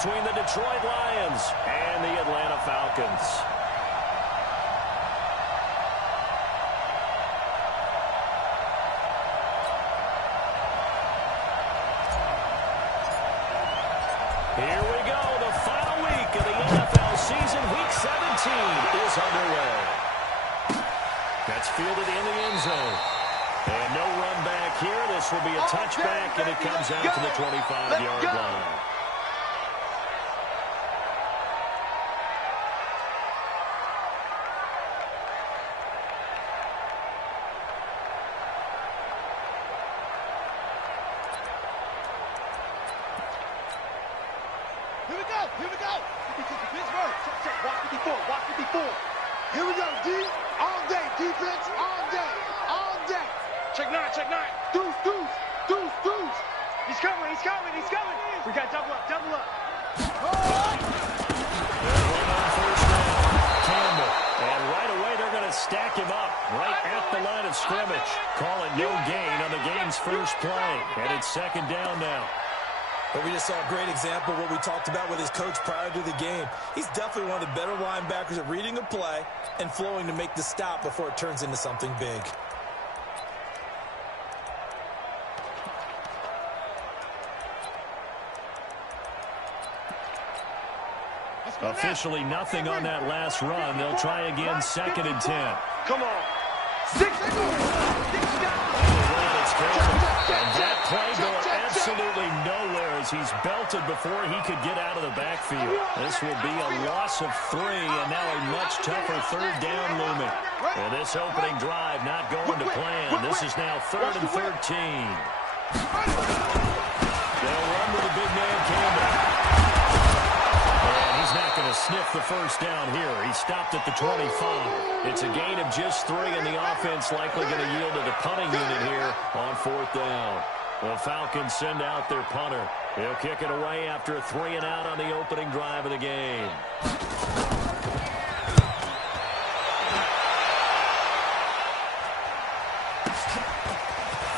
between the Detroit Lions and the Atlanta Falcons. Here we go. The final week of the NFL season. Week 17 is underway. That's fielded in the end zone. And no run back here. This will be a touchback, and it comes out to the 25-yard line. Here we go. Pittsburgh. Check. Watch 54. Here we go, D. All day. Defense, all day. Check nine. Deuce. He's coming. We got double up. Campbell. And right away, they're going to stack him up right at the line of scrimmage. Call it no gain on the game's first play. And it's second down now. But we just saw a great example of what we talked about with his coach prior to the game. He's definitely one of the better linebackers at reading a play and flowing to make the stop before it turns into something big. Officially nothing on that last run. They'll try again, 2nd and 10. Come on. 6 And that play going absolutely nowhere as he's belted before he could get out of the backfield. This will be a loss of 3, and now a much tougher third down looming. And this opening drive not going to plan. This is now 3rd and 13. They'll run with the big man Campbell. And he's not going to sniff the first down here. He stopped at the 25. It's a gain of just 3, and the offense likely going to yield to the punting unit here on 4th down. The Falcons send out their punter. He'll kick it away after a 3-and-out on the opening drive of the game.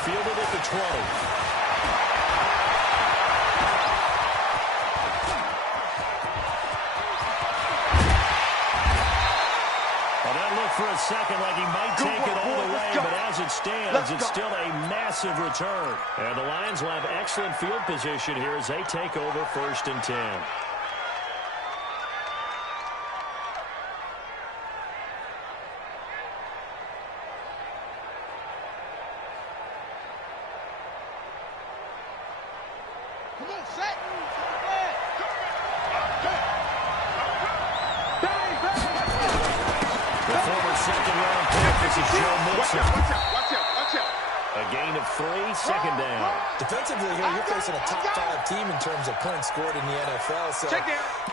Fielded at the 20. For a second like he might take it all the way, but as it stands, it's still a massive return. And the Lions will have excellent field position here as they take over 1st and 10. Come on, set. The former second-round pick, this is Joe Mixon. Watch out. A gain of 3, 2nd down. Defensively here, you're facing a top 5 team in terms of points scored in the NFL. So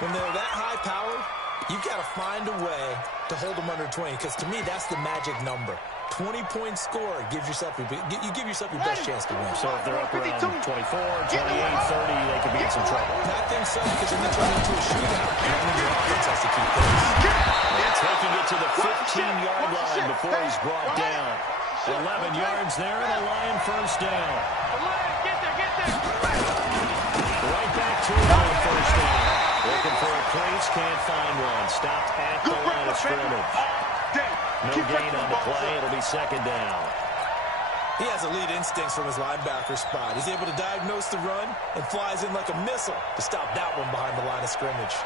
when they're that high-powered, you've got to find a way to hold them under 20, because to me, that's the magic number. 20-point score gives yourself you give yourself your best chance to win. So if they're up around 24, 28, 30, they could be in some trouble. I think so, because then they turn into a shootout, and your offense has to keep pace. And taking it to the 15-yard line before he's brought down. 11 yards there, and a Lion first down. Right back to it on 1st down. Looking for a crease, can't find one. Stopped at the line of scrimmage. No gain on the play. It'll be 2nd down. He has elite instincts from his linebacker spot. He's able to diagnose the run and flies in like a missile to stop that one behind the line of scrimmage.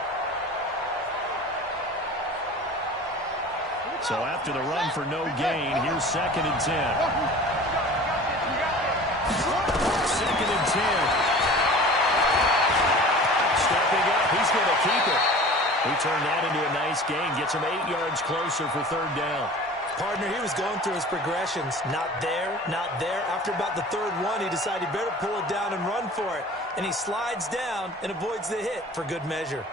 So after the run for no gain, here's 2nd and 10. 2nd and 10. Stepping up, he's going to keep it. He turned that into a nice gain, gets him 8 yards closer for 3rd down. Partner, he was going through his progressions. Not there. After about the 3rd one, he decided he better pull it down and run for it. And he slides down and avoids the hit for good measure.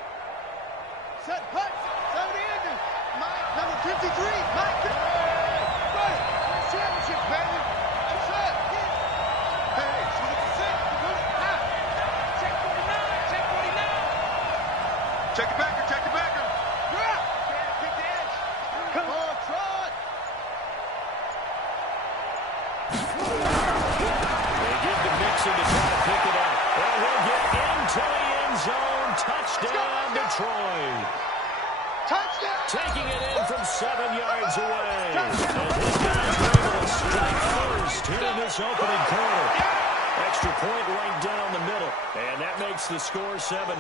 Set, punch. 70 inches. Mike, number 53. Mike. Championship, baby. Set. Hey, she's at the 6. Check 49. Check the backer. Yeah. Kick the edge. Come on, Trot. They give to Mixon to try to pick it up. Well, he'll get into the end zone touchdown, Detroit. Touchdown. Taking it in from 7 yards away. And his guys are able to strike first here in this opening quarter. Extra point right down the middle. And that makes the score 7-0.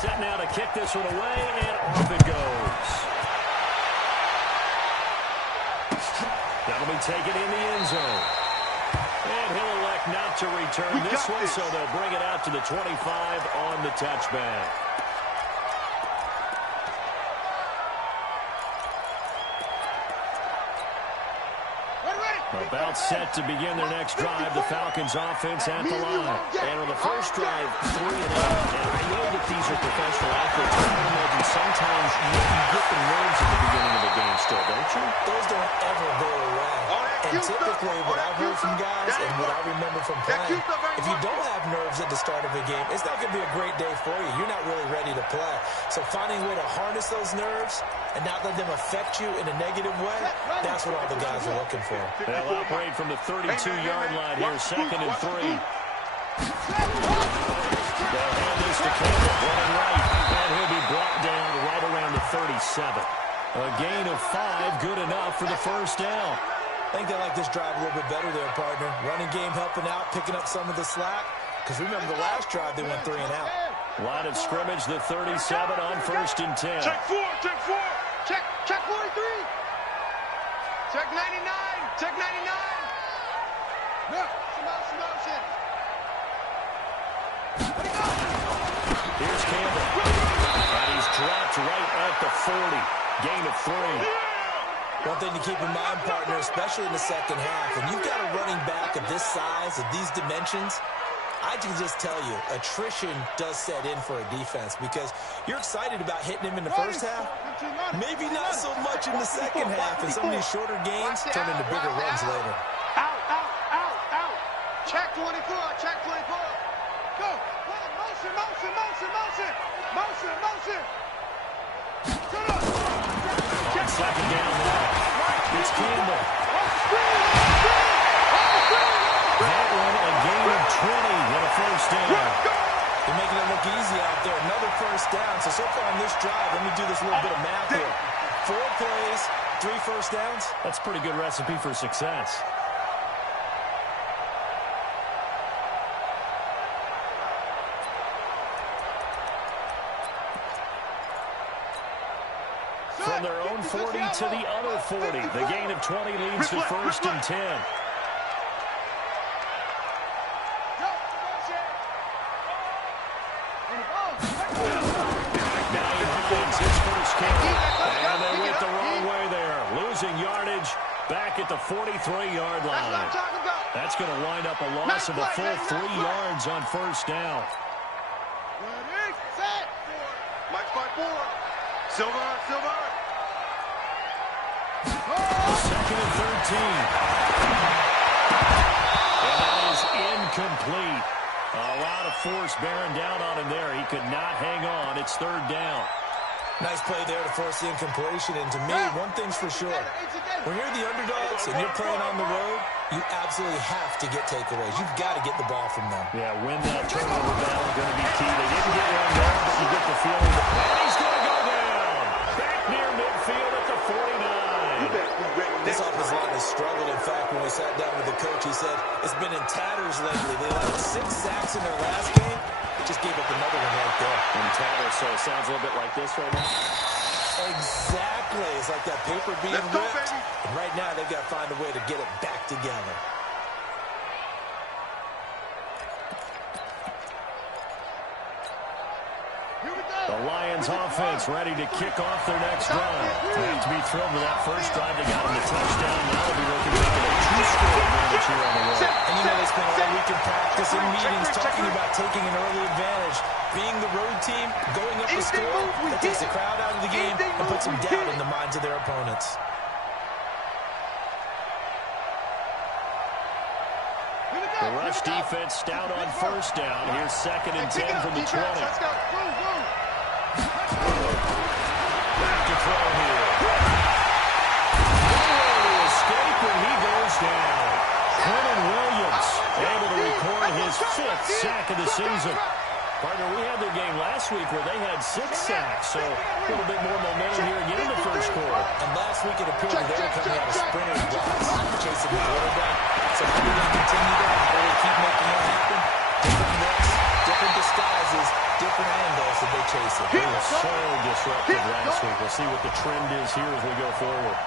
Set now to kick this one away, and off it goes. That'll be taken in the end zone. And he'll elect not to return this one, so they'll bring it out to the 25 on the touchback. About set to begin their next drive, the Falcons offense at the line. And on the first drive, 3 and out. And I know that these are professional athletes, but I imagine sometimes you get the nerves at the beginning of the game still, don't you? Those don't ever go away. And typically what I've heard from guys and what I remember from playing, if you don't have nerves at the start of a game, it's not going to be a great day for you. You're not really ready to play. So finding a way to harness those nerves and not let them affect you in a negative way, that's what all the guys are looking for. They'll operate from the 32-yard line here, 2nd and 3. They'll hand this to Campbell, running right, and he'll be brought down right around the 37. A gain of 5, good enough for the first down. I think they like this drive a little bit better there, partner. Running game helping out, picking up some of the slack. Because remember the last drive, they went 3 and out. Line of scrimmage, the 37 on 1st and 10. Check 4, check 4. Check 43. Check 99. Check 99. No, motion. Here's Campbell. And he's dropped right at the 40. Gain of 3. One thing to keep in mind, partner, especially in the second half, when you've got a running back of this size, of these dimensions, I can just tell you, attrition does set in for a defense because you're excited about hitting him in the first half. Maybe not so much in the second half, and some of these shorter gains turn into bigger runs later. Out. Check 24, check 24. Go. Motion. Shut up. On 2nd down now. It's Campbell. That one, a gain of 20 with a first down. They're making it look easy out there. Another first down. So far on this drive, let me do this little bit of math here. 4 plays, 3 first downs. That's a pretty good recipe for success. From their own 40 to the other 40. The gain of 20 leads to 1st and 10. Now he finds his first carry. And they went the wrong way there. Losing yardage back at the 43-yard line. That's going to wind up a loss of a full 3 yards on 1st down. Ready, set. Mike 5-4. Silver. 2nd and 13. And that is incomplete. A lot of force bearing down on him there. He could not hang on. It's 3rd down. Nice play there to force the incompletion. And to me, one thing's for sure. When you're the underdogs and you're playing on the road, you absolutely have to get takeaways. You've got to get the ball from them. Yeah, win that turnover battle going to be key. They didn't get one there, but you get the feeling that he's going to go down. Back near midfield at the 49. This offensive line has struggled. In fact, when we sat down with the coach, he said it's been in tatters lately. They allowed 6 sacks in their last game. Just gave up another one right there. In tatters, so it sounds a little bit like this right now. Exactly. It's like that paper being ripped. And right now, they've got to find a way to get it back together. The Lions offense ready to kick off their next drive. They have to be thrilled with that first drive. They got them the touchdown. Now they'll be looking to make it a 2-score advantage here on the road. And you know they spent all week in practice and meetings talking about taking an early advantage. Being the road team, going up the score, that takes the crowd out of the game and puts some doubt in the minds of their opponents. The rush defense stout on first down. Here's 2nd and 10 from the 20. Let's go. Back to throw here. Nowhere to escape when he goes down. Quentin Williams able to record his his 5th sack of the season. Partner, we had their game last week where they had 6 sacks, so a little bit more momentum here again in the first quarter. And last week it appeared that they were coming out of sprinters blocks, chasing the quarterback. So how are we going to continue that? How do we keep making that happen? Different looks, different disguises, different angles that they chase it. They were so disruptive last week. We'll see what the trend is here as we go forward.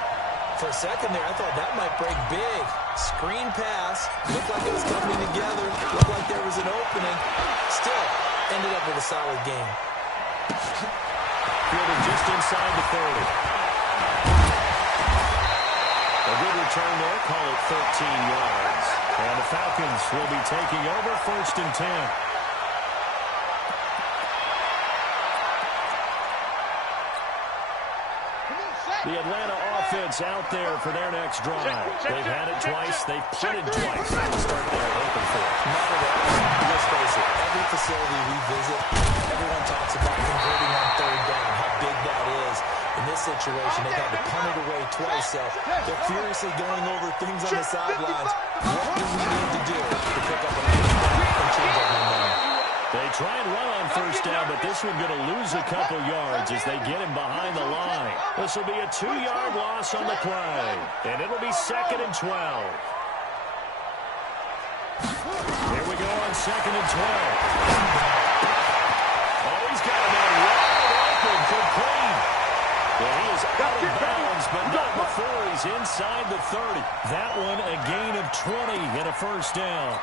For a second there, I thought that might break big. Screen pass. Looked like it was coming together. Looked like there was an opening. Still, ended up with a solid game. Fielded just inside the 30. A good return there. Call it 13 yards. And the Falcons will be taking over 1st and 10. The Atlanta offense out there for their next drive. They've had it twice. They've punted twice. That's the start they're hoping for. Not at all. Let's face it, every facility we visit, everyone talks about converting on 3rd down, how big that is. In this situation, they've had to punt it away twice, so they're furiously going over things on the sidelines. What do we need to do to pick up an and change up momentum? They try and run on 1st down, but this one going to lose a couple yards as they get him behind the line. This will be a 2-yard loss on the play, and it'll be 2nd and 12. Here we go on 2nd and 12. Oh, he's got a man wide open, complete. Well, he is out of bounds, but not before he's inside the 30. That one a gain of 20 and a 1st down.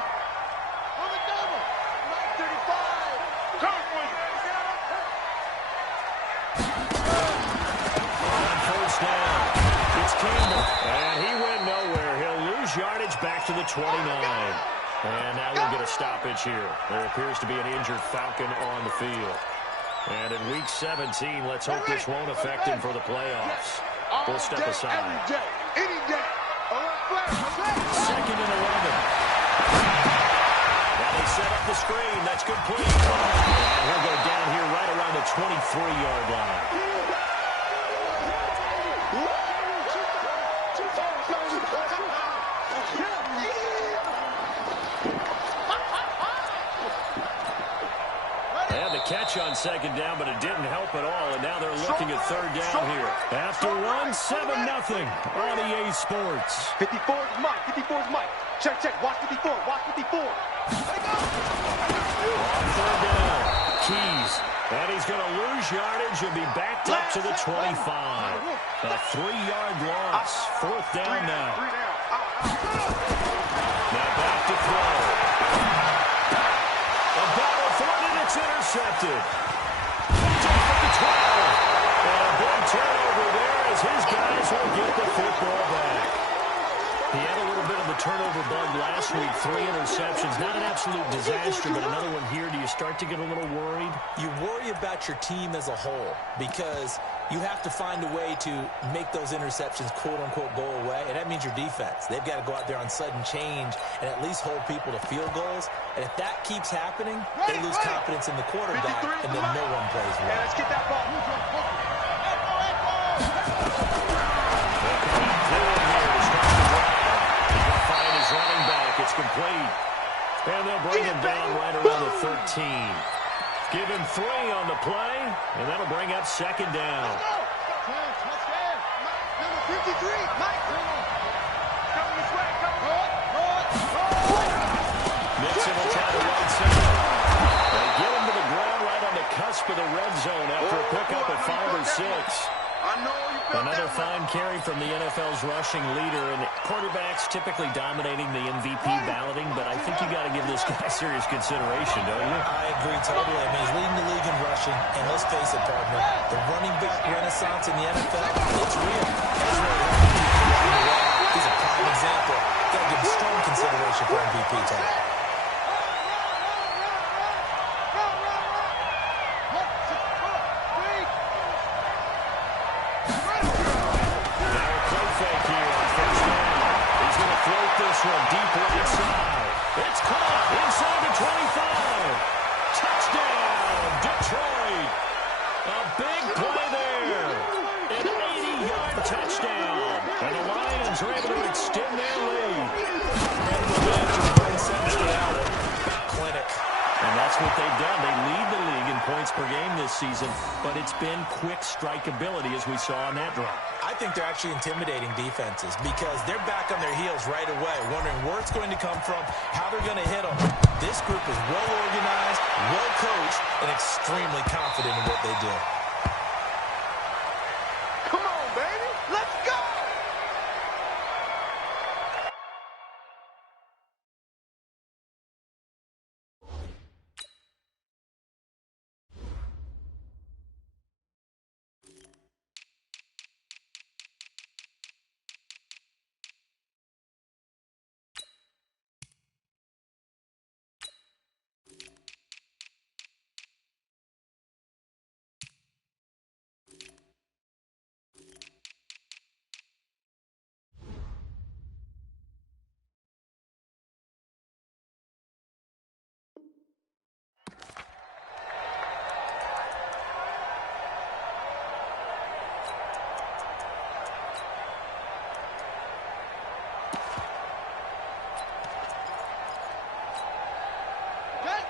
And he went nowhere. He'll lose yardage back to the 29. And now we'll get a stoppage here. There appears to be an injured Falcon on the field. And in Week 17, let's hope this won't affect him for the playoffs. We'll step aside. 2nd and 11. Now they set up the screen. That's complete. And he'll go down here right around the 23-yard line. Catch on 2nd down, but it didn't help at all, and now they're looking at 3rd down here. After one, 7-0 on EA Sports. 54 is Mike. 54 is Mike. Check, check. Watch 54. Watch 54. On 3rd down, Keys. And he's going to lose yardage and be backed up to the 25. A 3-yard loss. 4th down now. Now back to throw. It's intercepted. Down at the 12. And a big turnover there as his guys will get the football back. He had a little bit of the turnover bug last week. 3 interceptions. Not an absolute disaster, but another one here. Do you start to get a little worried? You worry about your team as a whole because you have to find a way to make those interceptions, quote-unquote, go away, and that means your defense. They've got to go out there on sudden change and at least hold people to field goals. And if that keeps happening, they lose confidence in the quarterback, and then no one plays well. Let's get that ball. Find his running back. It's complete. And they'll bring him down right around the 13. Give him 3 on the play, and that'll bring up 2nd down. Number 53, Mike. Coming this way. Mixon will try to right side. They get him to the ground right on the cusp of the red zone after a pickup at 5 or 6. Another fine carry from the NFL's rushing leader, and quarterbacks typically dominating the MVP balloting, but I think you got to give this guy serious consideration, don't you? I agree totally. I mean, he's leading the league in rushing, and let's face it, partner, the running back renaissance in the NFL, it's real. It's really he's a prime example. Got to give him strong consideration for MVP time. This one deep right side. It's caught inside the 25. Touchdown, Detroit. A big play there. An 80-yard touchdown. And the Lions are able to extend their lead. And the that's what they've done. They lead the league in points per game this season, but it's been quick strikeability as we saw on that drive. I think they're actually intimidating defenses because they're back on their heels right away, wondering where it's going to come from, how they're going to hit them. This group is well organized, well coached, and extremely confident in what they do. Come on, baby. Let's go.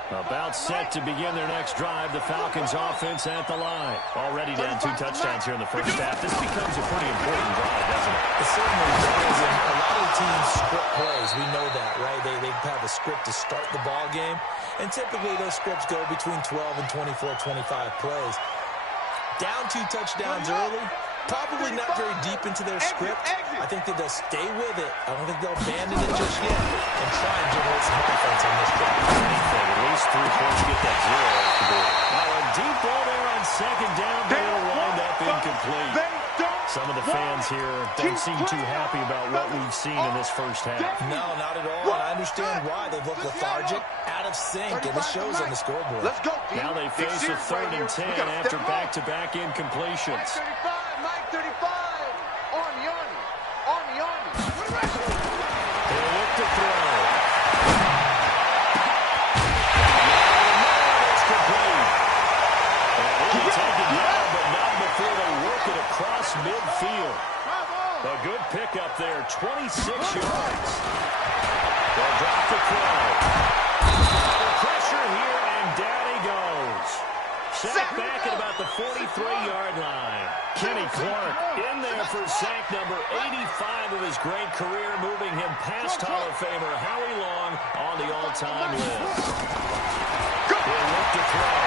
About set to begin their next drive, the Falcons offense at the line. Already down 2 touchdowns here in the first half. This becomes a pretty important drive, doesn't it? It certainly does, and a lot of teams script plays. We know that, right? They have a script to start the ball game, and typically those scripts go between 12 and 24, 25 plays. Down 2 touchdowns early, probably not very deep into their script. I think that they'll stay with it. I don't think they'll abandon it just yet and try and generate some offense on this drive. Anything, at least 3 points, get that 0 off the board. Now a deep ball there on second down, but it'll wind up incomplete. Some of the fans here don't seem too happy about what we've seen in this first half. No, not at all, and I understand why. They look lethargic, out of sync, and it shows on the scoreboard. Let's go. Now they face a 3rd and 10 after back-to-back incompletions. Mike 35. Army. They'll look to throw. It's complete. And he'll take it down, but not before they work it across midfield. A good pickup there, 26 yards. They'll drop the throw. Under pressure here, and down he goes. Sack back at about the 43-yard line. Kenny Clark in there for sack number 85 of his great career, moving him past Hall of Famer Howie Long on the all-time list. He'll look to throw.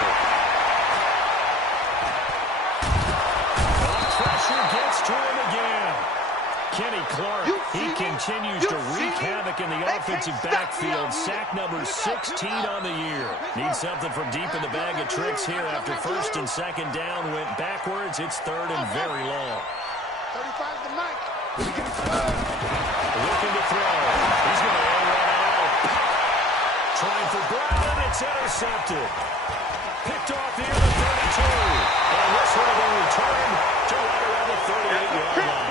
The pressure gets to him again. Kenny Clark, he continues to wreak havoc in the offensive backfield. Sack number 16 on the year. Needs something from deep in the bag of tricks here after 1st and 2nd down went backwards. It's 3rd and very long. 35 to Mike. Looking to throw. He's going to air one out. Trying for Brown. It's intercepted. Picked off here at the 32. And this one will return to right around the 38-yard line.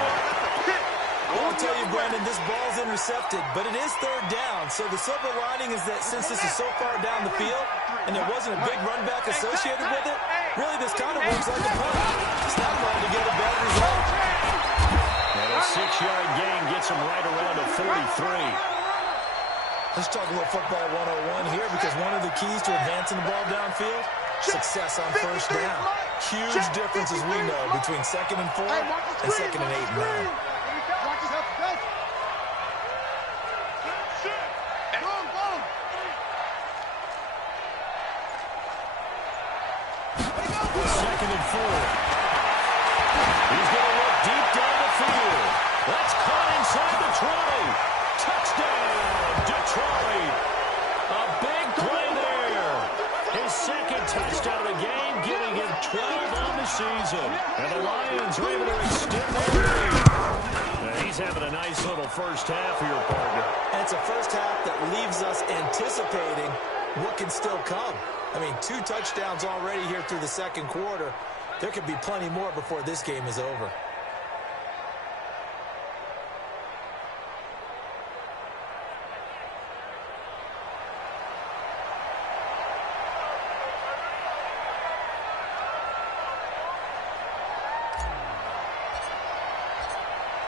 I'll tell you, Brandon, this ball's intercepted, but it is 3rd down. So the silver lining is that since this is so far down the field and there wasn't a big run back associated with it, really this kind of works like a punt. Snap ball to get a bad result. And a 6-yard gain gets him right around the 43. Let's talk a little football 101 here because one of the keys to advancing the ball downfield, success on 1st down. Huge difference, as we know, between 2nd and 4 and 2nd and 8 and 9. Second and 4. He's going to look deep down the field. That's caught inside the 20. Touchdown, Detroit. A big play there. His 2nd touchdown of the game, giving him 12 on the season. And the Lions are able to extend their lead. He's having a nice little first half here, partner. And it's a first half that leaves us anticipating what can still come. I mean, 2 touchdowns already here through the 2nd quarter. There could be plenty more before this game is over.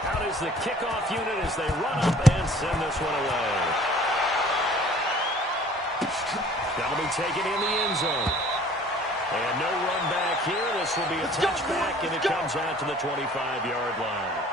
Out is the kickoff unit as they run up and send this one away. Got him be taken in the end zone. And no run back here. This will be a touchback, and it comes out to the 25-yard line.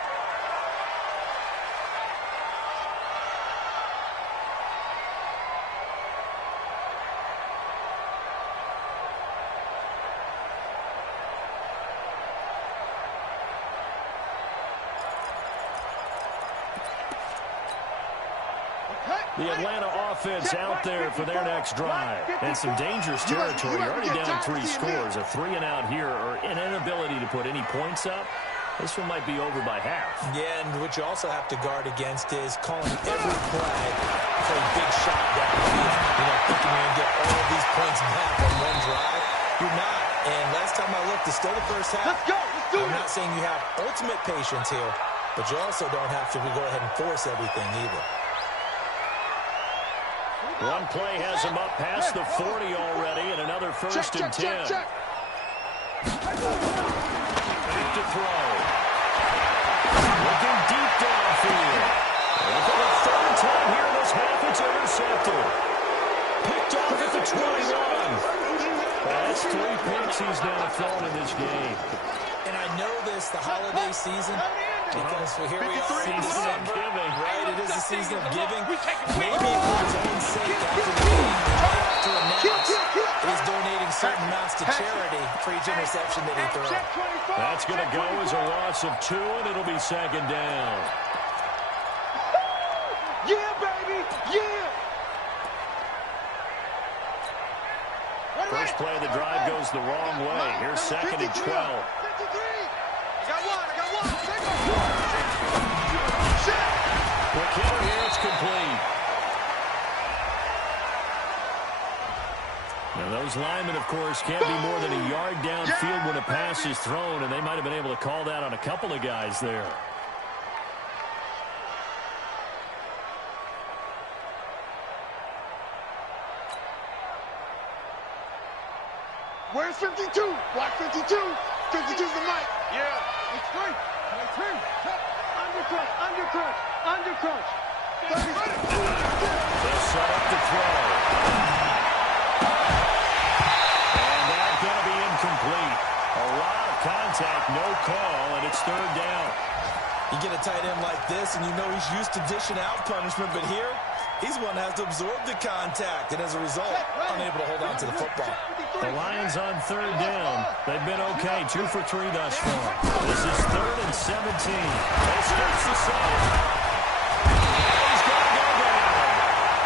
The Atlanta offense out there for their next drive. And some dangerous territory. You're already down 3 scores. A 3-and-out here, or an inability to put any points up. This one might be over by half. Yeah, and what you also have to guard against is calling every play for a big shot downfield. You know, thinking you're going to get all of these points back on one drive. You're not. And last time I looked, it's still the first half. Let's go. Let's do it. I'm not saying you have ultimate patience here, but you also don't have to go ahead and force everything either. One play has him up past the 40 already, and another first and 10. Check. Back to throw. Looking deep downfield. And for the third time here this half, it's intercepted. Picked off at the 21. That's 3 picks he's now thrown in this game. And I know this, the holiday season, because here we are in December, right? It is the season of giving. Maybe for his own sake, after the game, he might have to announce he's donating certain amounts to charity for each interception that he throws. That's going to go as a loss of 2, and it'll be second down. Yeah, baby. Yeah. First play of the drive goes the wrong way. Here's second and 12. I got one. Quick hitter here, it's complete. Now those linemen, of course, can't be more than a yard downfield when a pass is thrown, and they might have been able to call that on a couple of guys there. Where's 52? Block 52. 52's the mic. Yeah. It's free. Undercrunch. They'll set up to throw. And that's going to be incomplete. A lot of contact, no call, and it's third down. You get a tight end like this, and you know he's used to dishing out punishment, but here, he's one that has to absorb the contact, and as a result, unable to hold on to the football. The Lions on third down. They've been okay, 2 for 3 thus far. This is 3rd and 17. They starts the side. He's got to go down.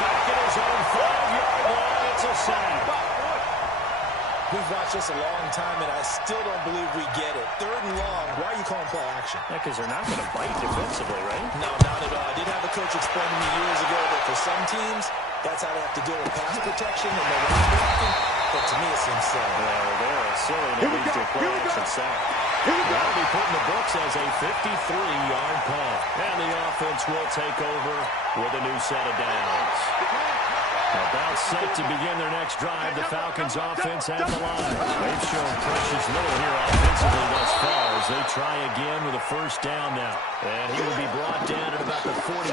Back at his own 5-yard line. It's a sack. We've watched this a long time, and I still don't believe we get it. 3rd and long. Why are you calling play action? Yeah, because they're not going to bite defensively, right? No, not at all. I did have a coach explain to me years ago that for some teams, that's how they have to deal with pass protection and their run blocking. But to me, it seems silly. Well, they're silly to lead to a play-action sack. That'll be put in the books as a 53-yard punt. And the offense will take over with a new set of downs. About set to begin their next drive, the Falcons offense at the line. They've shown precious little here offensively thus far as they try again with a first down now. And he will be brought down at about the 43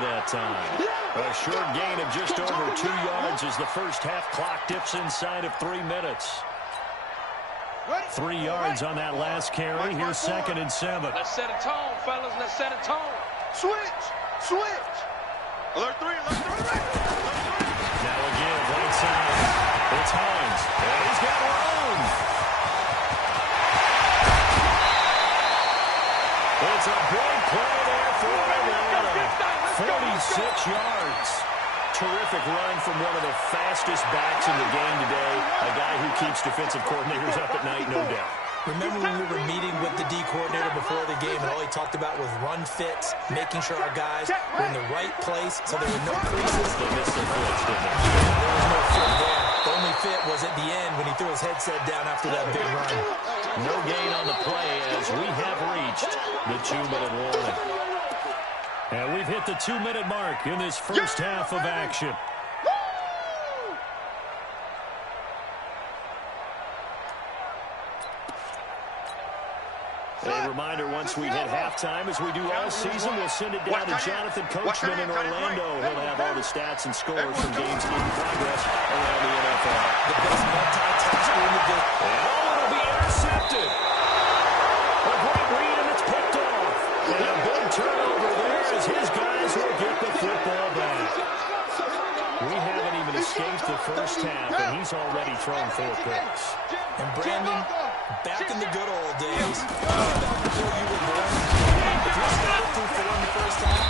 that time. A short gain of just over 2 yards as the first half clock dips inside of 3 minutes. 3 yards on that last carry. Here's 2nd and 7. Let's set a tone, fellas. Let's set a tone. Switch. Alert 3. Now again, right side. It's Hines. And he's got room. It's a big play there for Atlanta. 46 yards. Terrific run from one of the fastest backs in the game today. A guy who keeps defensive coordinators up at night, no doubt. Remember when we were meeting with the D coordinator before the game, and all he talked about was run fits, making sure our guys were in the right place so there were no creases. They missed their fits, didn't they? There was no fit there. The only fit was at the end when he threw his headset down after that big run. No gain on the play as we have reached the 2-minute warning. And we've hit the 2-minute mark in this first half of action. A reminder, once we hit halftime, as we do all season, we'll send it down to Jonathan Coachman in Orlando. He'll have all the stats and scores from games in progress around the NFL. The best multitasker in the game. Oh, it'll be intercepted. A great read, and it's picked off. And a big turnover there as his guys will get the football back. We haven't even escaped the first half, and he's already thrown 4 picks. And Brandon, back in the good old days, back before you were born, if you're starting through 4 in the first half,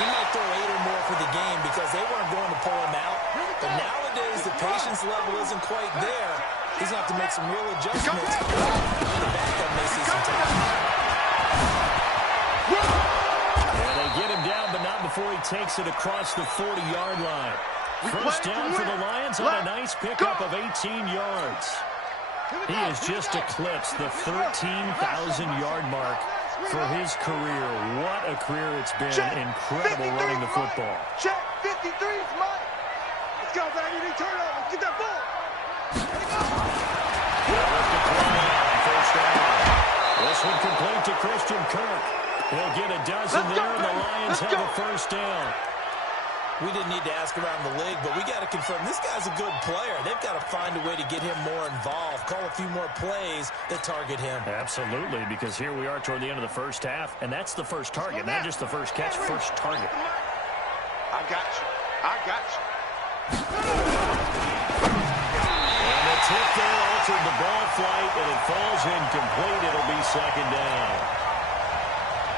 he might throw 8 or more for the game because they weren't going to pull him out. But nowadays, the patience level isn't quite there. He's going to have to make some real adjustments. The backup may see some time. And they get him down, but not before he takes it across the 40-yard line. First down for the Lions on a nice pickup of 18 yards. He has just eclipsed the 13,000-yard mark for his career. What a career it's been. Incredible running the football. Check, 53 is mine. Let's go, baby. They turn over. Get that ball. First down. This one complete to Christian Kirk. He'll get a dozen there, and the Lions have a first down. We didn't need to ask around the league, but we got to confirm this guy's a good player. They've got to find a way to get him more involved, call a few more plays that target him. Absolutely, because here we are toward the end of the first half, and that's the first target, not just the first catch, first target. I got you. I got you. And the tip there altered the ball flight, and it falls incomplete. It'll be second down.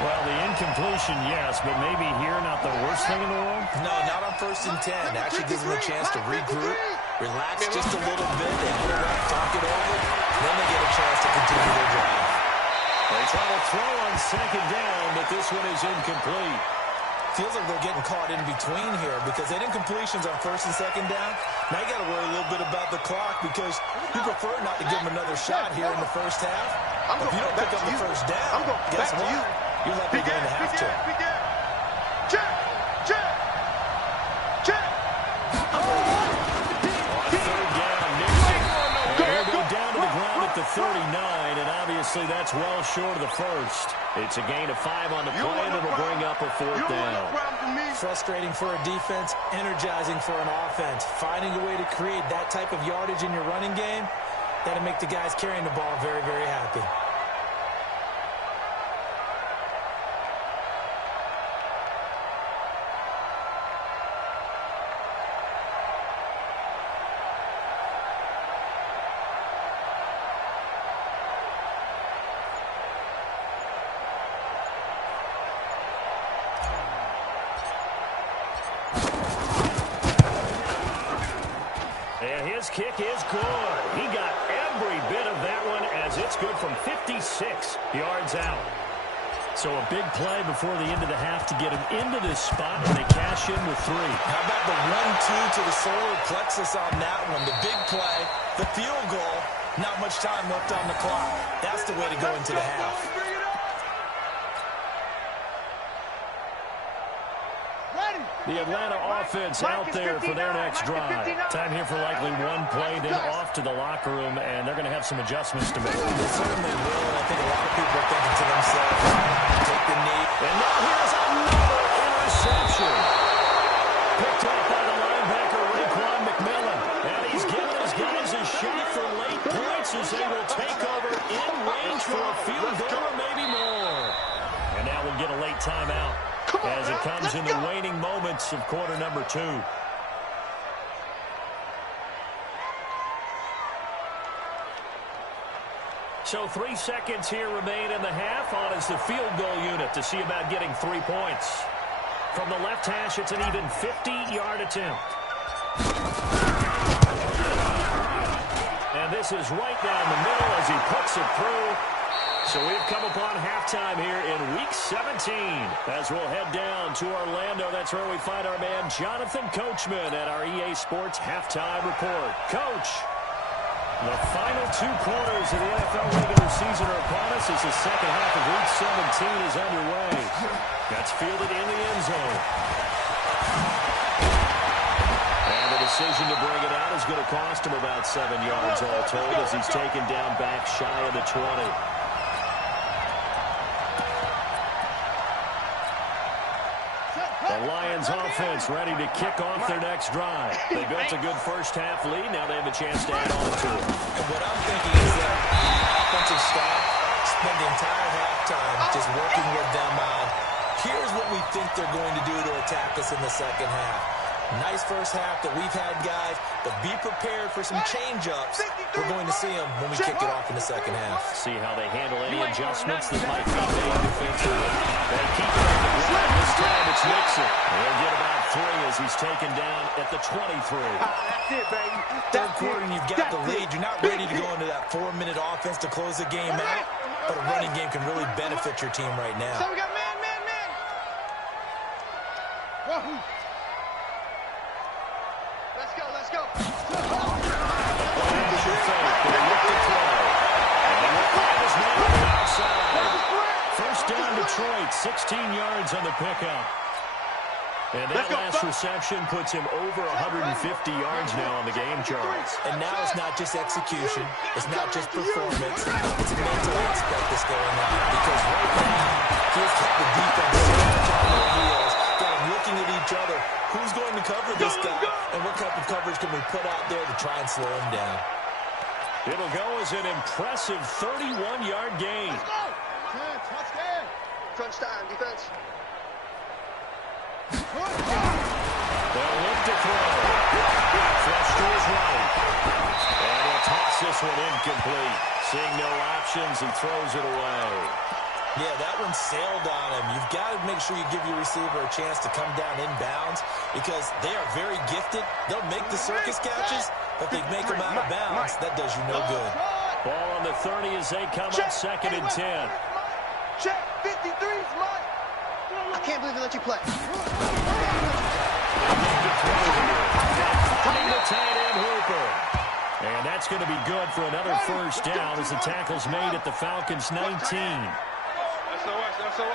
Well, the incompletion, yes, but maybe here not the worst thing in the world? No, not on 1st and 10. Actually gives them a chance to regroup, relax just a little bit, and talk it over. Then they get a chance to continue their drive. They try to throw on second down, but this one is incomplete. Feels like they're getting caught in between here because they did incompletions on 1st and 2nd down. Now you got to worry a little bit about the clock because you prefer not to give them another shot here in the first half. If you don't pick up the first down, guess what? You're likely going to have to. Check. Check. Check. On third down, Nixon. He'll go down to the ground at the 39, and obviously that's well short of the first. It's a gain of 5 on the play, and it'll bring up a 4th down. Frustrating for a defense, energizing for an offense. Finding a way to create that type of yardage in your running game, that'll make the guys carrying the ball very, very happy. His kick is good. He got every bit of that one as it's good from 56 yards out. So a big play before the end of the half to get him into this spot, and they cash in with 3. How about the 1-2 to the solar plexus on that one? The big play, the field goal, not much time left on the clock. That's the way to go into the half. The Atlanta offense out there for their next drive. Time here for likely one play, then off to the locker room, and they're going to have some adjustments to make. They certainly will, and I think a lot of people are thinking to themselves, take the knee. And now here's another interception. Picked up by the linebacker, Raekwon McMillan. And he's giving his guys a shot for late points as they will take over in range for a field goal or maybe more. And now we'll get a late timeout as it comes in the waning moments of quarter number 2. So 3 seconds here remain in the half. On is the field goal unit to see about getting 3 points. From the left hash, it's an even 50-yard attempt. And this is right down the middle as he puts it through. So we've come upon halftime here in Week 17. As we'll head down to Orlando, that's where we find our man Jonathan Coachman at our EA Sports Halftime Report. Coach, the final 2 quarters of the NFL regular season are upon us as the second half of Week 17 is underway. That's fielded in the end zone. And the decision to bring it out is going to cost him about 7 yards all told as he's taken down back shy of the 20. offense ready to kick off their next drive. They built a good first-half lead. Now they have a chance to add on to it. And what I'm thinking is that the offensive staff spent the entire halftime just working with them on, here's what we think they're going to do to attack us in the second half. Nice first half that we've had, guys, but be prepared for some change-ups. We're going to see them when we kick it off in the second half. See how they handle any adjustments that might be made defensively. They keep it on the ground. This time it's Nixon. They'll get about 3 as he's taken down at the 23. That's it, baby. Third quarter and you've got the lead. You're not ready to go into that 4-minute offense to close the game out, but a running game can really benefit your team right now. So we got man. Wahoo. Let's go. First down, Detroit, 16 yards on the pickup. And that last reception puts him over 150 yards now on the game, Charles. And now it's not just execution. It's not just performance. It's a mental aspect that's going on. Because right now, he's got the defense so much on their heels. Got them looking at each other. Who's going to cover this guy? And what type of coverage can we put out there to try and slow him down? It'll go as an impressive 31-yard gain. Let's go. Touchdown. Crunch time, defense. They'll look to throw. Flush to his right. And he'll toss this one incomplete. Seeing no options, he throws it away. Yeah, that one sailed on him. You've got to make sure you give your receiver a chance to come down inbounds because they are very gifted. They'll make the circus catches, but they make them out of bounds. That does you no good. Ball on the 30 as they come up 2nd and 10. Check, 53's mine. I can't believe they let you play. Tight end Hooper. And that's going to be good for another first down as the tackle's made at the Falcons' 19. SOS.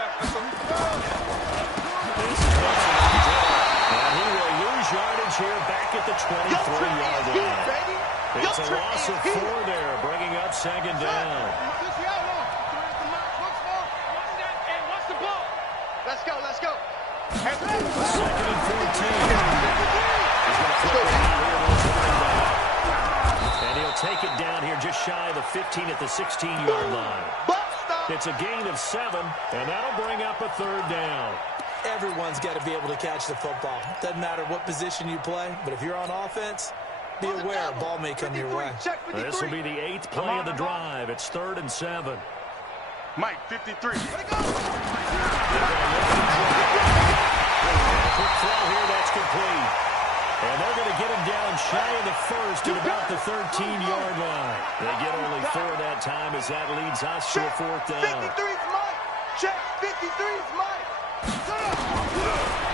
And he will lose yardage here back at the 23-yard line. It's a loss of 4 there, bringing up 2nd down. Let's go. 2nd and 14. He's going to flip it out here. And he'll take it down here just shy of the 15 at the 16-yard line. It's a gain of 7, and that'll bring up a 3rd down. Everyone's got to be able to catch the football. Doesn't matter what position you play, but if you're on offense, be aware a ball may come your way. This will be the 8th play of the drive. It's 3rd and 7. Mike, 53. Quick throw here, that's complete. And they're going to get him down shy of the 1st at about the 13-yard line. They get only 4 that time as that leads us to a 4th down. 53's Mike. Check, 53's Mike.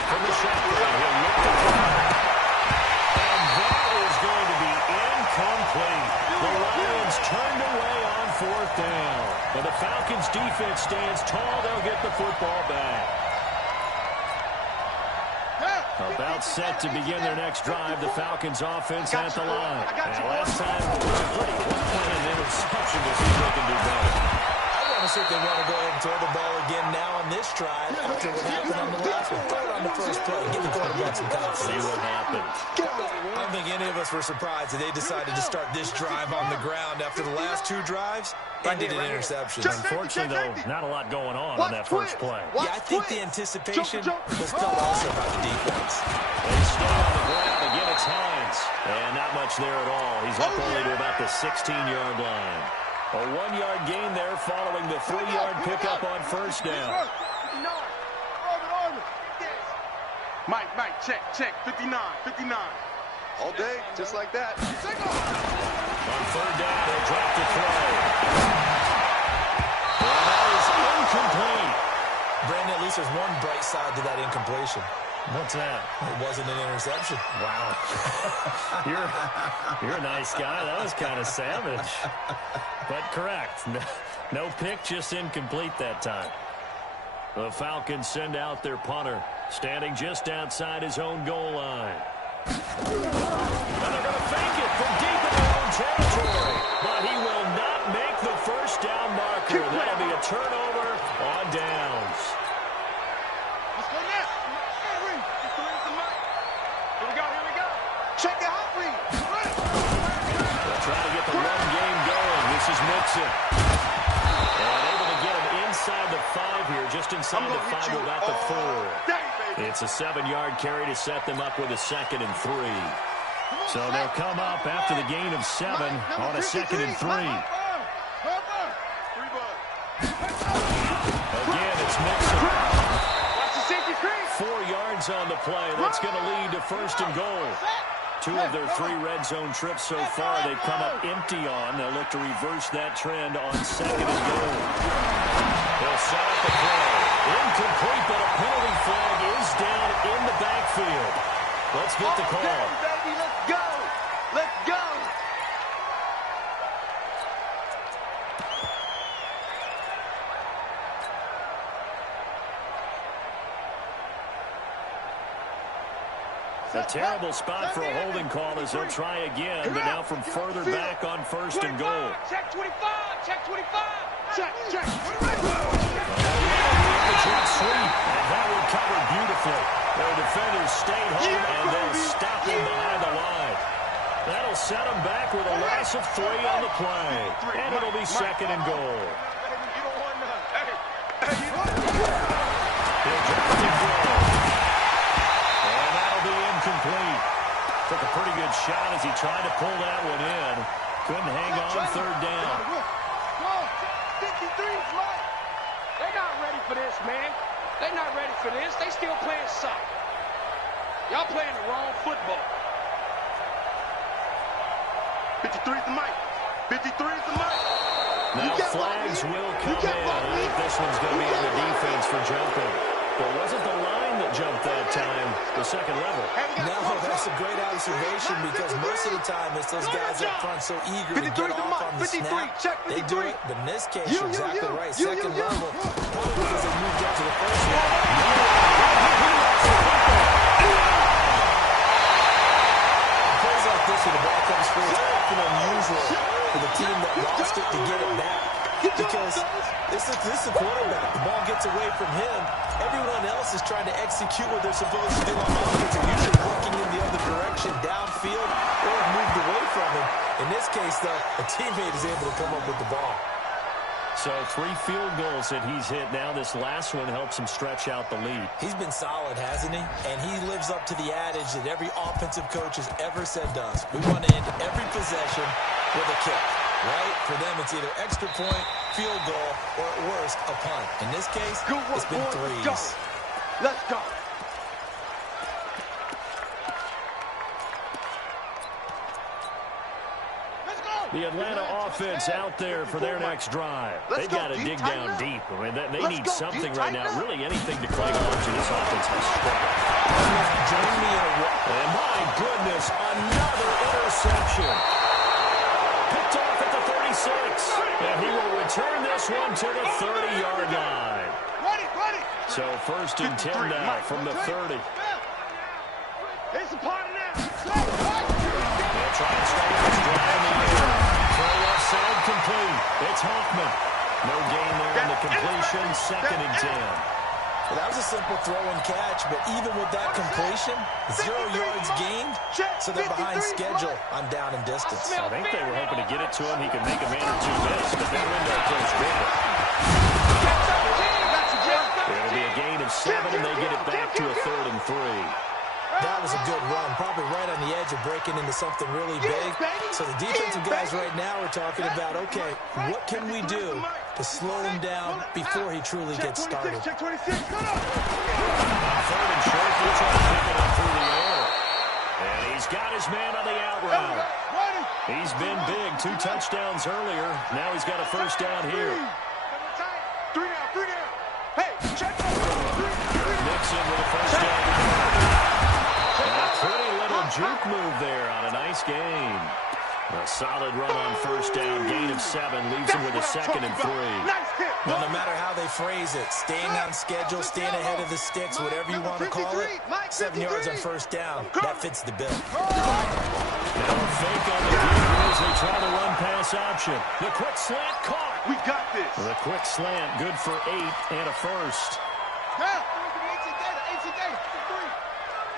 From the shotgun, he'll look to throw. And that is going to be incomplete. The Lions turned away on 4th down. And the Falcons' defense stands tall. They'll get the football back. About set to begin their next drive, the Falcons offense at the line. And last time it was a pretty well-planned interception to see if they can do better. I want to see if they want to go ahead and throw the ball again now on this drive after what happened on the last one. Throw it on the first play. Give the quarterback some confidence. See what happens. I don't think any of us were surprised that they decided to start this drive on the ground after the last 2 drives ended in interceptions. Unfortunately, though, not a lot going on that first play. Yeah, I think the anticipation was felt also by the defense. They stay on the ground. Again, it's Hines. And not much there at all. He's up only to about the 16-yard line. A 1-yard gain there following the 3-yard pickup on first down. Mike, check, 59. All day, just like that. On 3rd down, they'll drop the throw. And that is incomplete. Brandon, at least there's one bright side to that incompletion. What's that? It wasn't an interception. Wow. You're a nice guy. That was kind of savage. But correct. No pick, just incomplete that time. The Falcons send out their punter, standing just outside his own goal line. And they're going to fake it from deep in their own territory. But he will not make the first down marker. That'll be a turnover on downs. Let's go now. Mixon. And able to get him inside the 5 here, just inside the 5 without the 4. It's a 7-yard carry to set them up with a 2nd and 3. So they'll come up after the gain of 7 on a 2nd and 3. Again, it's Mixon. 4 yards on the play. That's going to lead to 1st and goal. 2 of their 3 red zone trips so far they've come up empty on. They'll look to reverse that trend on 2nd and goal. They'll set up the play. Incomplete, but a penalty flag is down in the backfield. Let's get the call. Baby, let's go. Let's go. A terrible spot for a holding call as they'll try again, but now from further back on 1st and goal. Check 25. Check 25. Check. Jet sweep, and that one covered beautifully. Their defenders stayed home, and they'll stop him behind the line. That'll set them back with a loss of 3 on the play, and it'll be 2nd and goal. He'll drop and throw. And that'll be incomplete. Took a pretty good shot as he tried to pull that one in. Couldn't hang on 3rd down. 53's right. They're not ready for this, man. They're not ready for this. They still playing soccer. Y'all playing the wrong football. 53's the mic. 53's the mic. Now flags will come in. I think this one's going to be on the defense for jumping. But wasn't the line that jumped that time the 2nd level? No, that's a great observation because most of the time it's those guys up front so eager to get off on the snap. They do it, but in this case, you're exactly right. 2nd level, probably because they moved up to the 1st one. Plays like this when the ball comes through, it's often unusual for the team that lost it to get it back. Because this is the quarterback. The ball gets away from him. Everyone else is trying to execute what they're supposed to do on offense. They're usually working in the other direction, downfield, or moved away from him. In this case, though, a teammate is able to come up with the ball. So 3 field goals that he's hit now. This last one helps him stretch out the lead. He's been solid, hasn't he? And he lives up to the adage that every offensive coach has ever said to us. We want to end every possession with a kick. Right? For them, it's either extra point, field goal, or at worst, a punt. In this case, it's been 3s. Let's go. The Atlanta offense out there for their next drive. They've got to dig down deep. I mean, they need something right now. Really anything to cling on to. This offense has struggled. And my goodness, another interception. Picked off at the 36. And he will return this one to the 30-yard line. So 1st and 10 now from the 30. It's a party now. They'll try and start this drive in the air. Throw left side complete. It's Hoffman. No gain there on the completion. 2nd and 10. Well, that was a simple throw and catch, but even with that completion, 0 yards gained, so they're behind schedule on down and distance. I think they were hoping to get it to him. He could make a man or 2 miss, but that window closed quickly. It'll be a gain of 7, and they get it back to a 3rd and 3. That was a good run, probably right on the edge of breaking into something really big. So the defensive guys right now are talking about, okay, what can we do to slow him down before he truly gets started? 3rd and short, he'll try to pick it up through the air. And he's got his man on the out route. He's been big, 2 touchdowns earlier. Now he's got a 1st down here. 3 down. Hey, check. Nixon with a 1st down. Pretty little juke move there on a nice gain. A solid run on 1st down, gain of 7, leaves him with a 2nd and 3. Well, no matter how they phrase it, staying on schedule, staying ahead of the sticks, whatever you want to call it, 7 yards on 1st down, that fits the bill. Now a fake on the deep as they try the run-pass option. The quick slant caught. We got this. The quick slant, good for 8 and a 1st.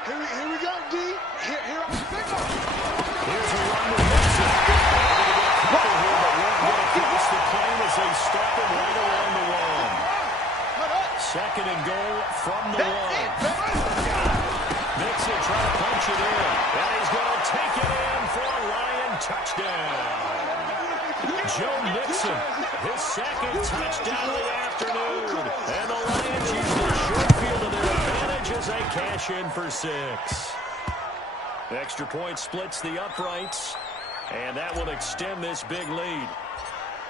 Here we go, D. Here on the signal. Here's a run with Mixon. Able to get a couple here, but won't get across the touchdown. Joe Mixon, his second touchdown of the afternoon. And the Lions use the short field to their advantage as they cash in for 6. Extra point splits the uprights, and that will extend this big lead.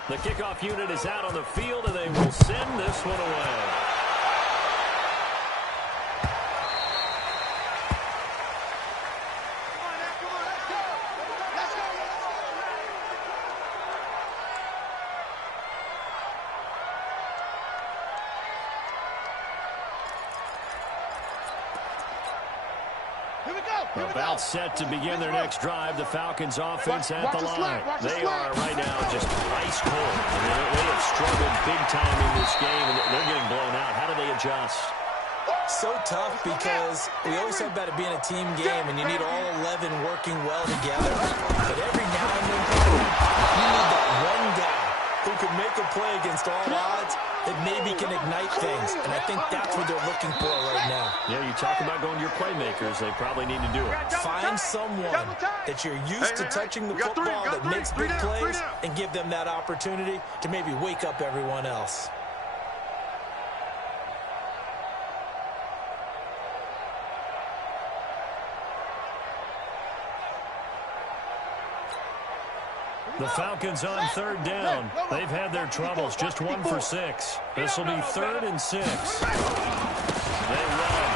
The kickoff unit is out on the field, and they will send this one away. About set to begin their next drive, the Falcons offense at the line. They are right now just ice cold. I mean, they have struggled big time in this game, and they're getting blown out. How do they adjust? So tough because we always talk about it being a team game, and you need all 11 working well together. But every now and then, you need that one guy who can make a play against all odds that maybe can ignite things. And I think that's what they're looking for right now. Yeah, you talk about going to your playmakers. They probably need to do it. Find someone that you're used to touching the football that makes big plays and give them that opportunity to maybe wake up everyone else. The Falcons on third down. They've had their troubles. Just 1 for 6. This will be 3rd and 6. They run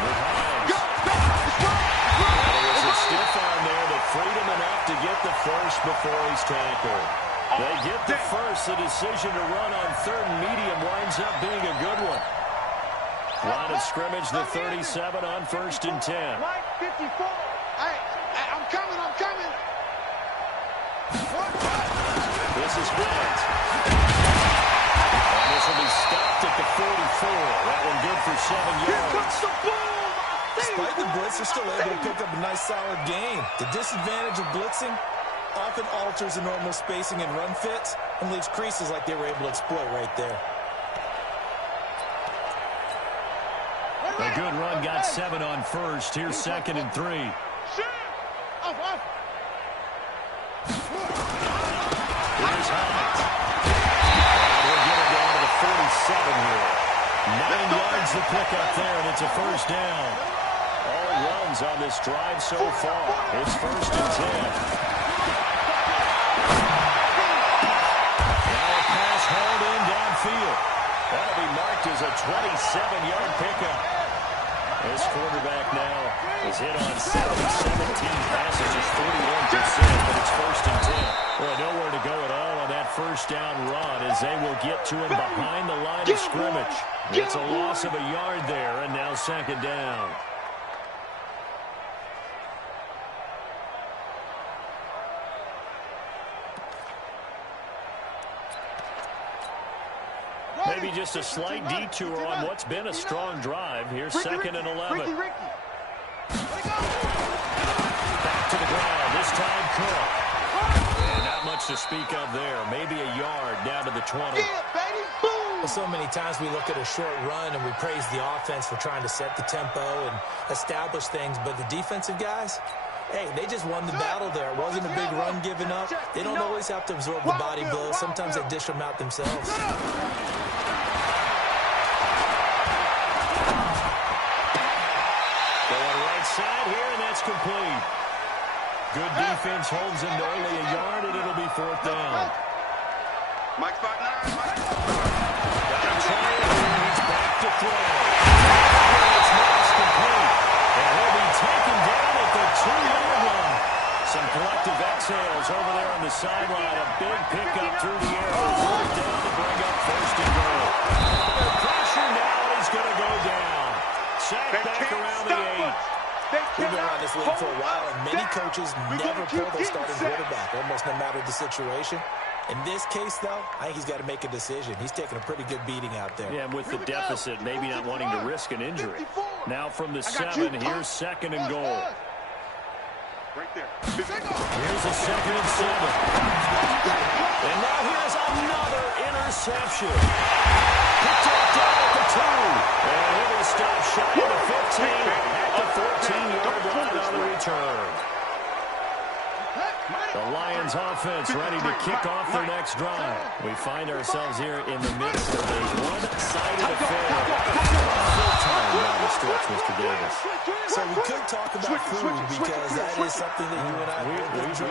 with Hines. There was a stiff arm there that freed him enough to get the first before he's tackled. They get the first. The decision to run on 3rd and medium winds up being a good one. Line of scrimmage, the 37 on 1st and 10. Right, 54. Hey, I'm coming. This is Bryant. And this will be stopped at the 44. That one good for 7 yards. Despite the blitz, they're still able to pick up a nice solid gain. The disadvantage of blitzing often alters the normal spacing and run fits and leaves creases like they were able to exploit right there. A good run got 7 on 1st. Here's 2nd and 3. Here's Hines. And we'll get it down to the 47 here. 9 yards to pick up there, and it's a 1st down. All runs on this drive so far. It's 1st and 10. Now a pass hauled in downfield. That'll be marked as a 27-yard pickup. This quarterback now is hit on 17 passes, just 41%, but it's 1st and 10. Well, nowhere to go at all on that 1st down run as they will get to him behind the line of scrimmage. It's a loss of a yard there, and now 2nd down. Maybe just a slight detour on what's been a strong drive. Here's 2nd and 11. Back to the ground. This time Cook. And not much to speak of there. Maybe a yard down to the 20. So many times we look at a short run and we praise the offense for trying to set the tempo and establish things. But the defensive guys, hey, they just won the battle there. It wasn't a big run given up. They don't always have to absorb the body blows. Sometimes they dish them out themselves. Side here, and that's complete. Good defense holds him to only a yard, and it'll be 4th down. Mike spot 9. Got a try here. He's back to throw. It's lost complete, and he'll be taken down at the 2-yard line. Some collective exhales over there on the sideline. A big pickup through the air. 4th down to bring up 1st and goal. Under pressure now, and he's going to go down. Sacked back around the 8. We've been around this league for a while, and many coaches never pull their starting quarterback, almost no matter the situation. In this case, though, I think he's got to make a decision. He's taking a pretty good beating out there. Yeah, and with the deficit, maybe not wanting to risk an injury. Now from the 7, here's 2nd and goal. Right there. Here's a 2nd and 7. And now here's another interception. Picked up down at the 2. And he'll be stopped shy of the 15 at the 14-yard line on the return. The The Lions offense ready to kick off their next drive. We find ourselves here in the midst of a one-sided affair. Full-time down the stretch, Mr. Davis. So we could talk about food because that is something that you and I enjoy.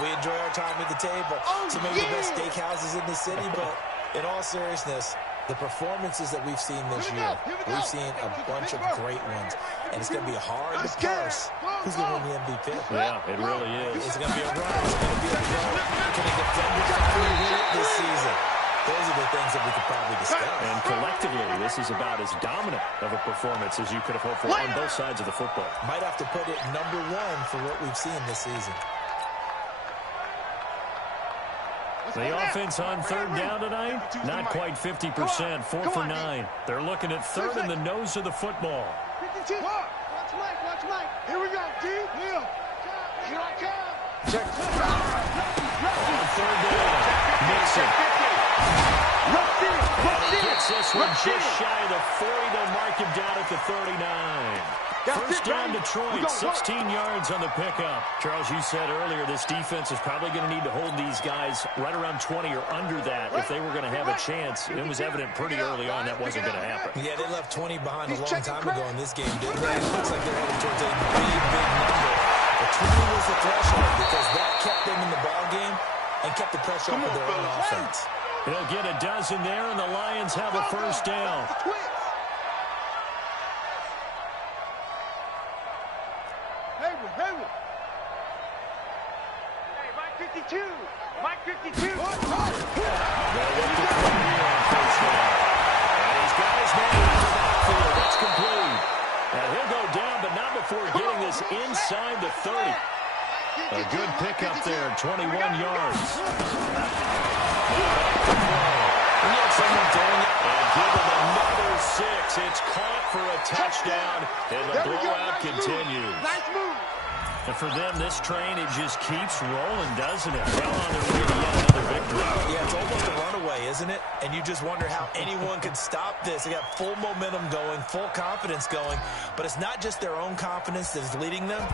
We enjoy our time at the table. Some of the best steakhouses in the city, but in all seriousness, the performances that we've seen this year, we've seen a bunch of great ones. And it's going to be hard to parse who's going to win the MVP. Yeah, it really is. It's going to be a runner. It's going to be a runner. Can a defender finally win it this season? Those are the things that we could probably discuss. And collectively, this is about as dominant of a performance as you could have hoped for on both sides of the football. Might have to put it #1 for what we've seen this season. The offense on third down tonight, not quite 50%, 4 for 9. They're looking at third in the nose of the football. Watch Mike. Here we go, D. Here I come. Check. On third down, Mixon. And he gets this one just shy of the 40. They'll mark him down at the 39. First down, Detroit, 16 yards on the pickup. Charles, you said earlier this defense is probably going to need to hold these guys right around 20 or under that if they were going to have a chance. It was evident pretty early on that wasn't going to happen. Yeah, they left 20 behind a long time ago in this game, didn't they? It looks like they're headed towards a big number. But 20 was the threshold because that kept them in the ball game and kept the pressure off of their own offense. They'll get a dozen there, and the Lions have a first down. Mike 52. They'll look to throw here on first down. And he's got his man into the backfield. That's complete. And he'll go down, but not before getting this inside the 30. A good pickup there, 21 yards. We had someone throwing it. And give him another 6. It's caught for a touchdown, and the blowout continues. Nice move. And for them, this train, it just keeps rolling, doesn't it? Well on their way to yet another victory. Yeah, it's almost a runaway, isn't it? And you just wonder how anyone could stop this. They got full momentum going, full confidence going. But it's not just their own confidence that is leading them.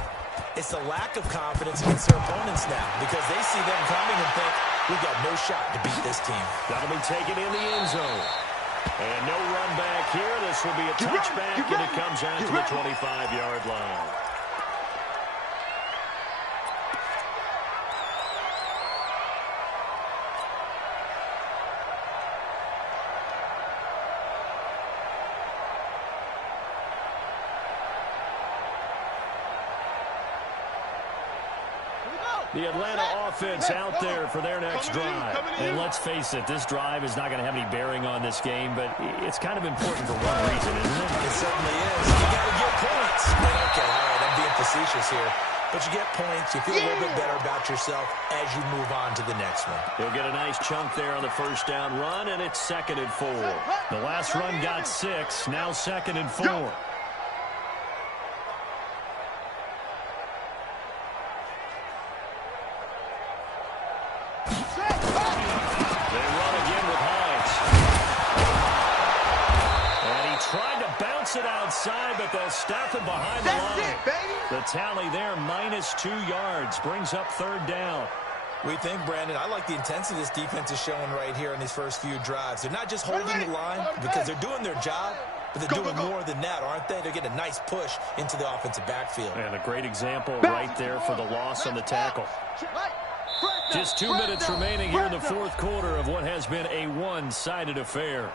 It's the lack of confidence against their opponents now because they see them coming and think, we've got no shot to beat this team. That'll be taken in the end zone. And no run back here. This will be a touchback, and it comes out to the 25-yard line. The Atlanta offense out there for their next drive. And let's face it, this drive is not going to have any bearing on this game, but it's kind of important for one reason, isn't it? It certainly is. You got to get points. Okay, all right, I'm being facetious here. But you get points, you feel a little bit better about yourself as you move on to the next one. He'll get a nice chunk there on the first down run, and it's 2nd and 4. The last run got 6, now 2nd and 4. It outside, but they'll stop him behind the line. The tally there, -2 yards, brings up 3rd down. We think, Brandon, I like the intensity this defense is showing right here in these first few drives. They're not just holding the line because they're doing their job, but they're doing more than that, aren't they? They're getting a nice push into the offensive backfield. And a great example right there for the loss on the tackle. Just 2 minutes remaining here in the 4th quarter of what has been a one-sided affair.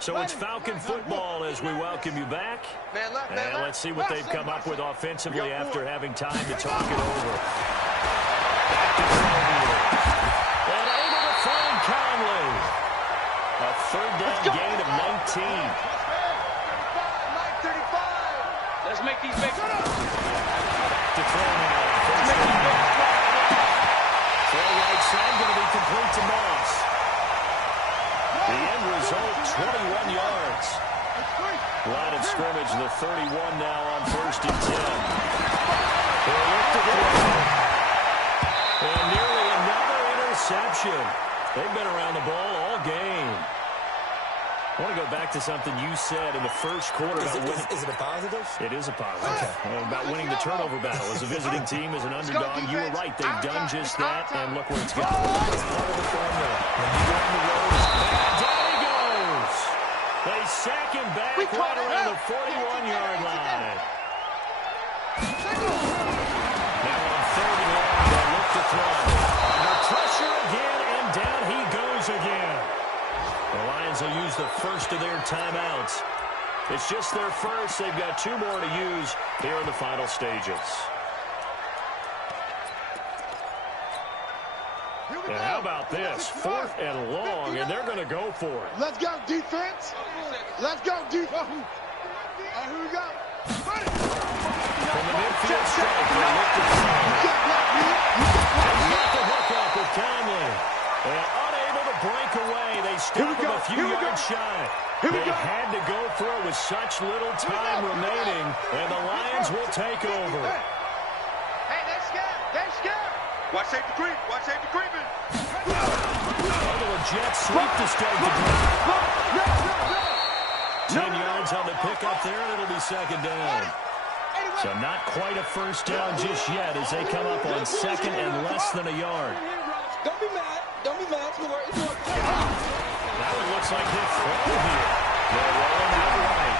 So it's Falcon football as we welcome you back. And let's see what they've come up with offensively after having time to talk it over. Back to throw here. And able to find Conley. A 3rd down gain of 19. 35. Let's make these big. Back to throw now. Throw right side going to be complete to Moss. The end result, 21 yards. Line of scrimmage, the 31 now on 1st and 10. They look to throw. And nearly another interception. They've been around the ball all game. I want to go back to something you said in the first quarter. Is it a positive? It is a positive. Okay. About winning the turnover battle. As a visiting team, as an underdog, you were right. They've done just that, and look where it's gone. It's part of the formula. When you go on the road, And down he goes. They sack him back right around the 41-yard line. Now on 3rd and long, they look to throw. Under pressure again, and down he goes again. The Lions will use the first of their timeouts. It's just their first. They've got 2 more to use here in the final stages. And how about this? 4th and long, and they're going to go for it. Let's go, defense. Let's go, defense. Here we go. From the midfield strike, they look to throw. And got the hook up with Conley. And unable to break away. They stop him a few yards shy. They had to go for it with such little time remaining, and the Lions will take over. Hey, they're scared. They're scared. Watch safety creep. Watch safety creeping. A jet sweep to start the drive. 10 yards on the pickup there, and it'll be 2nd down. So not quite a first down just yet as they come up on 2nd and less than a yard. Don't be mad. Don't be mad. That one looks like he'll throw here. They're rolling out right.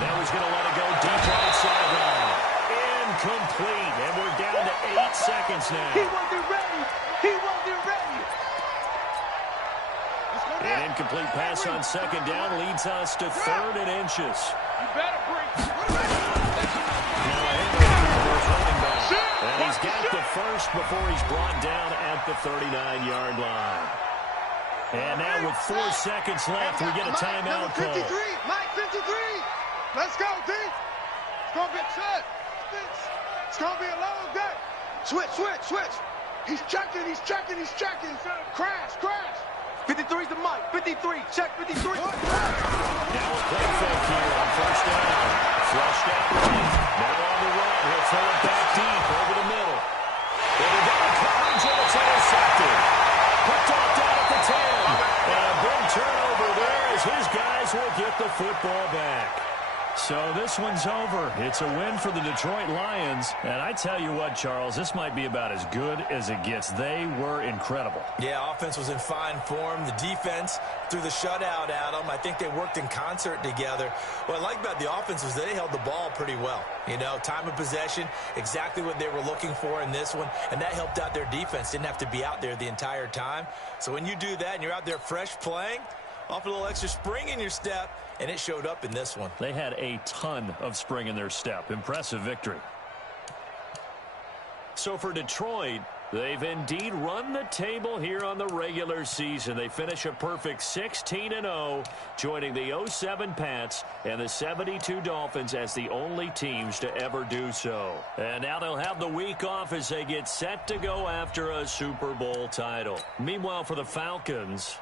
Now he's going to let it go deep right sideline. Incomplete. And we're down to 8 seconds now. He wasn't ready. He wasn't ready. An incomplete pass on 2nd down leads us to 3rd and inches. You better break. Now a running back. And he's got the first before he's brought down at the 39-yard line. And now with 4 seconds left, we get a timeout call. 53, Mike 53. Let's go, D. It's going to be set. It's going to be a long day. Switch. He's checking. Crash. 53's the Mike. 53, check 53. Now a play fake here on 1st down. Flushed out right. Now on the run. He'll throw it back deep over the middle. And they got a coverage, and it's intercepted. Picked off down at the 10. And a big turnover there as his guys will get the football back. So this one's over. It's a win for the Detroit Lions. And I tell you what, Charles, this might be about as good as it gets. They were incredible. Yeah, offense was in fine form. The defense threw the shutout at them. I think they worked in concert together. What I like about the offense was they held the ball pretty well. You know, time of possession, exactly what they were looking for in this one. And that helped out their defense. Didn't have to be out there the entire time. So when you do that and you're out there fresh playing, off a little extra spring in your step, and it showed up in this one. They had a ton of spring in their step. Impressive victory. So for Detroit, they've indeed run the table here on the regular season. They finish a perfect 16-0, joining the 07 Pats and the 72 Dolphins as the only teams to ever do so. And now they'll have the week off as they get set to go after a Super Bowl title. Meanwhile, for the Falcons...